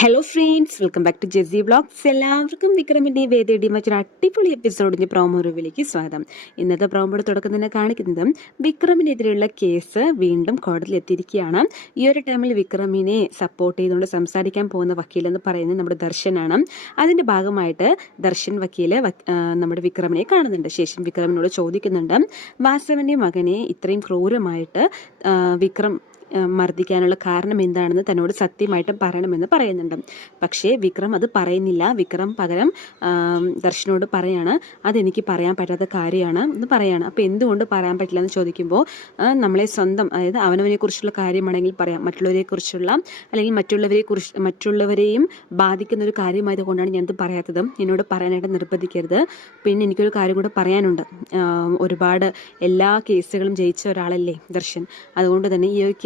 Hello friends, welcome back to JC vlogs. എല്ലാവർക്കും വിക്രമിൻ്റെ വേദയുടെയും മറ്റൊരു അടിപൊളി എപ്പിസോഡിൻ്റെ പ്രോമോ റിവ്യൂവിലേക്ക് സ്വാഗതം. ഇന്നത്തെ പ്രോമോയുടെ തുടക്കം തന്നെ കാണിക്കുന്നത് വിക്രമിനെതിരെയുള്ള കേസ് വീണ്ടും കോടതിയിൽ എത്തിയിരിക്കുകയാണ്. ഈ ഒരു ടൈമിൽ വിക്രമിനെ സപ്പോർട്ട് ചെയ്തുകൊണ്ട് സംസാരിക്കാൻ പോകുന്ന വക്കീലെന്ന് പറയുന്നത് നമ്മുടെ ദർശനാണ്. അതിൻ്റെ ഭാഗമായിട്ട് ദർശൻ വക്കീല് നമ്മുടെ വിക്രമിനെ കാണുന്നുണ്ട്. ശേഷം വിക്രമിനോട് ചോദിക്കുന്നുണ്ട്, വാസവൻ്റെ മകനെ ഇത്രയും ക്രൂരമായിട്ട് വിക്രം മർദ്ദിക്കാനുള്ള കാരണം എന്താണെന്ന് തന്നോട് സത്യമായിട്ടും പറയണമെന്ന് പറയുന്നുണ്ട്. പക്ഷേ വിക്രം അത് പറയുന്നില്ല. വിക്രം പകരം ദർശനോട് പറയാണ്, അതെനിക്ക് പറയാൻ പറ്റാത്ത കാര്യമാണ് എന്ന് പറയാണ്. അപ്പോൾ എന്തുകൊണ്ട് പറയാൻ പറ്റില്ല എന്ന് ചോദിക്കുമ്പോൾ, നമ്മളെ സ്വന്തം, അതായത് അവനവനെ കുറിച്ചുള്ള കാര്യമാണെങ്കിൽ പറയാം, മറ്റുള്ളവരെ കുറിച്ചുള്ള അല്ലെങ്കിൽ മറ്റുള്ളവരെയും ബാധിക്കുന്ന ഒരു കാര്യമായതുകൊണ്ടാണ് ഞാനത് പറയാത്തത്. എന്നോട് പറയാനായിട്ട് നിർബന്ധിക്കരുത്. പിന്നെ എനിക്കൊരു കാര്യം കൂടെ പറയാനുണ്ട്. ഒരുപാട് എല്ലാ കേസുകളും ജയിച്ച ഒരാളല്ലേ ദർശൻ. അതുകൊണ്ട് തന്നെ ഈ ഒരു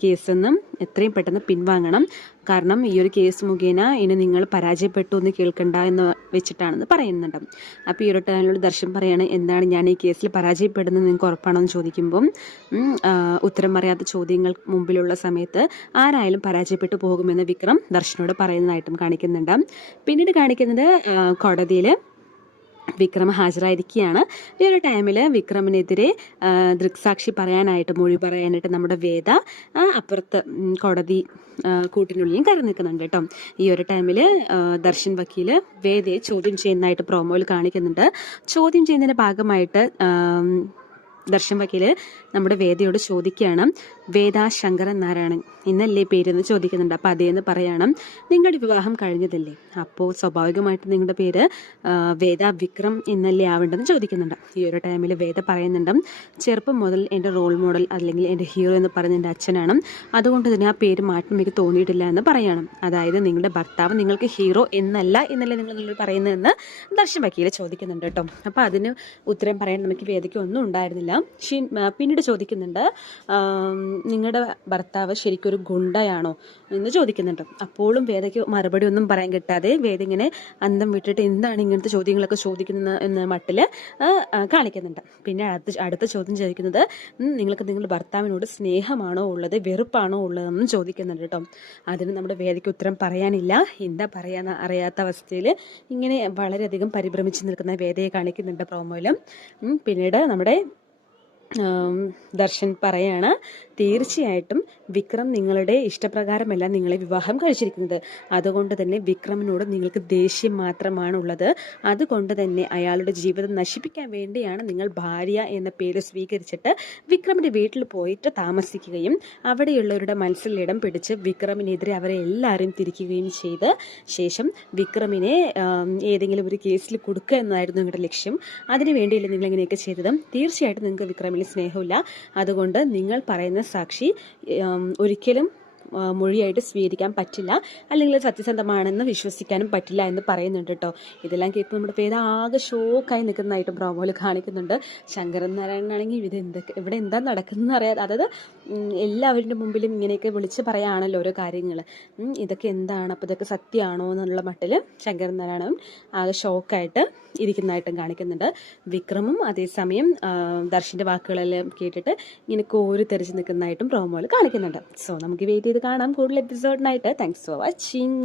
കേസിൽ നിന്ന് എത്രയും പെട്ടെന്ന് പിൻവാങ്ങണം. കാരണം ഈ ഒരു കേസ് മുഖേന ഇനി നിങ്ങൾ പരാജയപ്പെട്ടു എന്ന് കേൾക്കണ്ട എന്ന് വെച്ചിട്ടാണെന്ന് പറയുന്നുണ്ട്. അപ്പോൾ ഈ ഒരു ടൈമിലുള്ള ദർശൻ പറയാണ്, എന്താണ് ഞാൻ ഈ കേസിൽ പരാജയപ്പെടുന്നത് നിങ്ങൾക്ക് ഉറപ്പാണോ എന്ന് ചോദിക്കുമ്പം ഉത്തരം അറിയാത്ത ചോദ്യങ്ങൾ മുമ്പിലുള്ള സമയത്ത് ആരായാലും പരാജയപ്പെട്ടു പോകുമെന്ന് വിക്രം ദർശനോട് പറയുന്നതായിട്ടും കാണിക്കുന്നുണ്ട്. പിന്നീട് കാണിക്കുന്നത് കോടതിയിൽ വിക്രം ഹാജരായിരിക്കുകയാണ്. ഈ ഒരു ടൈമിൽ വിക്രമിനെതിരെ ദൃക്സാക്ഷി പറയാനായിട്ട്, മൊഴി പറയാനായിട്ട് നമ്മുടെ വേദ അപ്പുറത്ത് കോടതി കൂട്ടിനുള്ളിലും കയറി നിൽക്കുന്നുണ്ട് കേട്ടോ. ഈ ഒരു ടൈമിൽ ദർശൻ വക്കീല് വേദയെ ചോദ്യം ചെയ്യുന്നതായിട്ട് പ്രോമോയിൽ കാണിക്കുന്നുണ്ട്. ചോദ്യം ചെയ്യുന്നതിൻ്റെ ഭാഗമായിട്ട് ദർശൻ വക്കീല് നമ്മുടെ വേദയോട് ചോദിക്കുകയാണ്, വേദ ശങ്കരൻ നാരായണൻ ഇന്നല്ലേ പേരെന്ന് ചോദിക്കുന്നുണ്ട്. അപ്പോൾ അതേന്ന് പറയണം, നിങ്ങളുടെ വിവാഹം കഴിഞ്ഞതല്ലേ, അപ്പോൾ സ്വാഭാവികമായിട്ട് നിങ്ങളുടെ പേര് വേദ വിക്രം എന്നല്ലേ ആവേണ്ടെന്ന് ചോദിക്കുന്നുണ്ട്. ഈ ഒരു ടൈമിൽ വേദ പറയുന്നുണ്ട്, ചെറുപ്പം മുതൽ എൻ്റെ റോൾ മോഡൽ അല്ലെങ്കിൽ എൻ്റെ ഹീറോ എന്ന് പറയുന്ന എൻ്റെ അച്ഛനാണ്, അതുകൊണ്ട് തന്നെ ആ പേര് മാറ്റം എനിക്ക് തോന്നിയിട്ടില്ല എന്ന് പറയണം. അതായത് നിങ്ങളുടെ ഭർത്താവ് നിങ്ങൾക്ക് ഹീറോ എന്നല്ലേ നിങ്ങൾ പറയുന്നതെന്ന് ദർശൻ വക്കീല് ചോദിക്കുന്നുണ്ട് കേട്ടോ. അപ്പോൾ അതിന് ഉത്തരം പറയാൻ നമുക്ക് വേദയ്ക്ക് ഒന്നും ഉണ്ടായിരുന്നില്ല. പിന്നീട് ചോദിക്കുന്നുണ്ട്, നിങ്ങളുടെ ഭർത്താവ് ശരിക്കും ഒരു ഗുണ്ടയാണോ എന്ന് ചോദിക്കുന്നുണ്ട്. അപ്പോഴും വേദയ്ക്ക് മറുപടി ഒന്നും പറയാൻ കിട്ടാതെ വേദ ഇങ്ങനെ അന്തം വിട്ടിട്ട് എന്താണ് ഇങ്ങനത്തെ ചോദ്യങ്ങളൊക്കെ ചോദിക്കുന്നത് എന്ന മട്ടിൽ കാണിക്കുന്നുണ്ട്. പിന്നെ അടുത്ത ചോദ്യം ചോദിക്കുന്നത്, നിങ്ങൾക്ക് നിങ്ങളുടെ ഭർത്താവിനോട് സ്നേഹമാണോ ഉള്ളത് വെറുപ്പാണോ ഉള്ളതെന്നും ചോദിക്കുന്നുണ്ട് കേട്ടോ. അതിന് നമ്മുടെ വേദയ്ക്ക് ഉത്തരം പറയാനില്ല. എന്താ പറയാന്ന് അറിയാത്ത അവസ്ഥയിൽ ഇങ്ങനെ വളരെയധികം പരിഭ്രമിച്ച് നിൽക്കുന്ന വേദയെ കാണിക്കുന്നുണ്ട് പ്രോമോയിലും. പിന്നീട് നമ്മുടെ ദർശൻ പറയാണ്, തീർച്ചയായിട്ടും വിക്രം നിങ്ങളുടെ ഇഷ്ടപ്രകാരമല്ല നിങ്ങളെ വിവാഹം കഴിച്ചിരിക്കുന്നത്. അതുകൊണ്ട് തന്നെ വിക്രമിനോട് നിങ്ങൾക്ക് ദേഷ്യം മാത്രമാണുള്ളത്. അതുകൊണ്ട് തന്നെ അയാളുടെ ജീവിതം നശിപ്പിക്കാൻ വേണ്ടിയാണ് നിങ്ങൾ ഭാര്യ എന്ന പേര് സ്വീകരിച്ചിട്ട് വിക്രമിൻ്റെ വീട്ടിൽ പോയിട്ട് താമസിക്കുകയും അവിടെയുള്ളവരുടെ മനസ്സിലിടം പിടിച്ച് വിക്രമിനെതിരെ അവരെ എല്ലാവരും തിരിക്കുകയും ചെയ്ത് ശേഷം വിക്രമിനെ ഏതെങ്കിലും ഒരു കേസിൽ കൊടുക്കുക എന്നായിരുന്നു നിങ്ങളുടെ ലക്ഷ്യം. അതിനു വേണ്ടിയല്ലേ നിങ്ങൾ ഇങ്ങനെയൊക്കെ ചെയ്തത്. തീർച്ചയായിട്ടും നിങ്ങൾക്ക് വിക്രമിൽ സ്നേഹമില്ല. അതുകൊണ്ട് നിങ്ങൾ പറയുന്ന സാക്ഷി ഒരിക്കലും മൊഴിയായിട്ട് സ്വീകരിക്കാൻ പറ്റില്ല, അല്ലെങ്കിൽ സത്യസന്ധമാണെന്ന് വിശ്വസിക്കാനും പറ്റില്ല എന്ന് പറയുന്നുണ്ട് കേട്ടോ. ഇതെല്ലാം കേൾക്കുമ്പോൾ നമ്മുടെ പേര് ആകെ ഷോക്കായി നിൽക്കുന്നതായിട്ടും പ്രോമോയിൽ കാണിക്കുന്നുണ്ട്. ശങ്കരൻ നാരായണനാണെങ്കിൽ ഇവിടെ എന്താ നടക്കുന്നത് അറിയാതെ, അതായത് എല്ലാവരുടെ മുമ്പിലും ഇങ്ങനെയൊക്കെ വിളിച്ച് പറയാണല്ലോ ഓരോ കാര്യങ്ങൾ. ഇതൊക്കെ എന്താണ്, അപ്പോൾ ഇതൊക്കെ സത്യമാണോ എന്നുള്ള മട്ടിൽ ശങ്കരൻ നാരായണൻ ആകെ ഷോക്കായിട്ട് ഇരിക്കുന്നതായിട്ടും കാണിക്കുന്നുണ്ട്. വിക്രമും അതേസമയം ദർശൻ്റെ വാക്കുകളെല്ലാം കേട്ടിട്ട് ഇങ്ങനെ കോരി തെറിച്ച് നിൽക്കുന്നതായിട്ടും പ്രോമോയിൽ കാണിക്കുന്നുണ്ട്. സോ നമുക്ക് വെയിറ്റ് ചെയ്ത് കാണാം കൂടുതൽ എപ്പിസോഡിനായിട്ട്. Thanks for watching.